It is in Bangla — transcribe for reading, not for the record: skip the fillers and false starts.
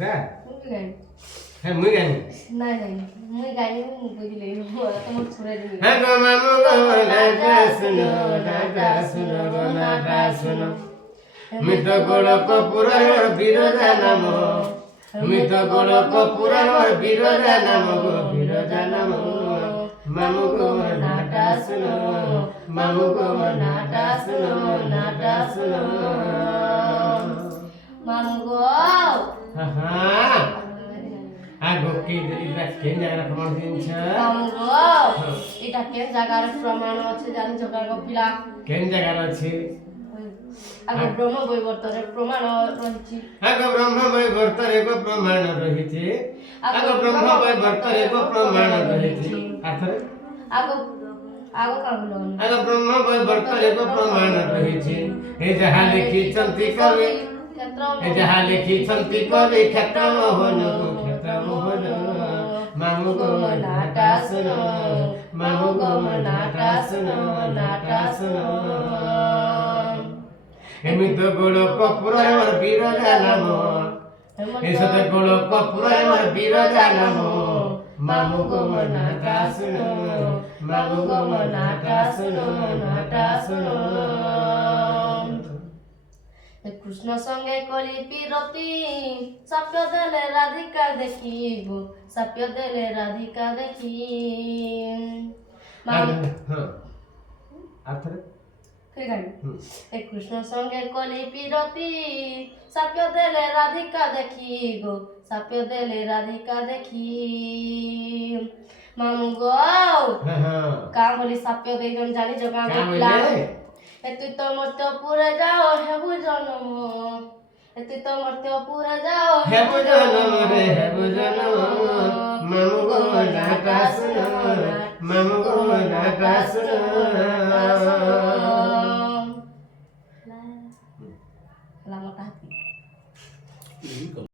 যা তুমি গাই হ্যাঁ মুই গানি নাই নাই মুই গাইনি মুই বুঝিলে তোমার ছুড়ে দিবি হ্যাঁ গো মামু গো নাটা শুনো গো নাটা শুনো মিত গোড় কপুরের বিরজা নাম মিত গোড় কপুরের বিরজা নাম গো বিরজা নাম মামু গো নাটা শুনো মামু গো নাটা শুনো মামু গো হ্যাঁ আগো কি এটা কেন জায়গা প্রমাণ দিনছ মামু গো এটা কেন জায়গার প্রমাণ আছে জানি জগার পিলা কেন জায়গা আছে আগে ব্রহ্ম বৈবর্তনের প্রমাণ রয়েছে আগো ব্রহ্ম বৈবর্তরে গো প্রমাণ রহিছে আগো ব্রহ্ম বৈবর্তরে গো প্রমাণ রহিছে আথরে আগো আগো কাগুলো আগো ব্রহ্ম বৈবর্তরে গো প্রমাণ রহিছে এই যাহা লিখিছন্তি কবি এই যাহা লিখিছন্তি কবি ক্ষেত্র মোহন গো ক্ষেত্র মোহন মামু গো নাটা শুনো মামু গো নাটা শুনো এমিত গোড় কপুরের বিরজা নাম এসতে গোড় কপুরের বিরজা নাম মামু গো নাটা শুনো মামু গো নাটা শুনো কৃষ্ণ সঙ্গে কলি পিরতি সাপ্য দেলে রাধিকা দেখি গো সাপ্য দেলে রাধিকা দেখি আথরে কৃষ্ণ সঙ্গে কলি পিরতি সাপ্য দেলে রাধিকা দেখি গো সাপ্য দেলে রাধিকা দেখি মামু গো কাম বলি সাপ্য দেইজন জানি জগা গলা তুই তো মর্তপুরে যাও হেবু জনম তুই তো মর্তপুরে যাও হেবু জনম রে হেবু জনম মামু গো নাটা শুনো মামু গো নাটা শুনো লামা কাহি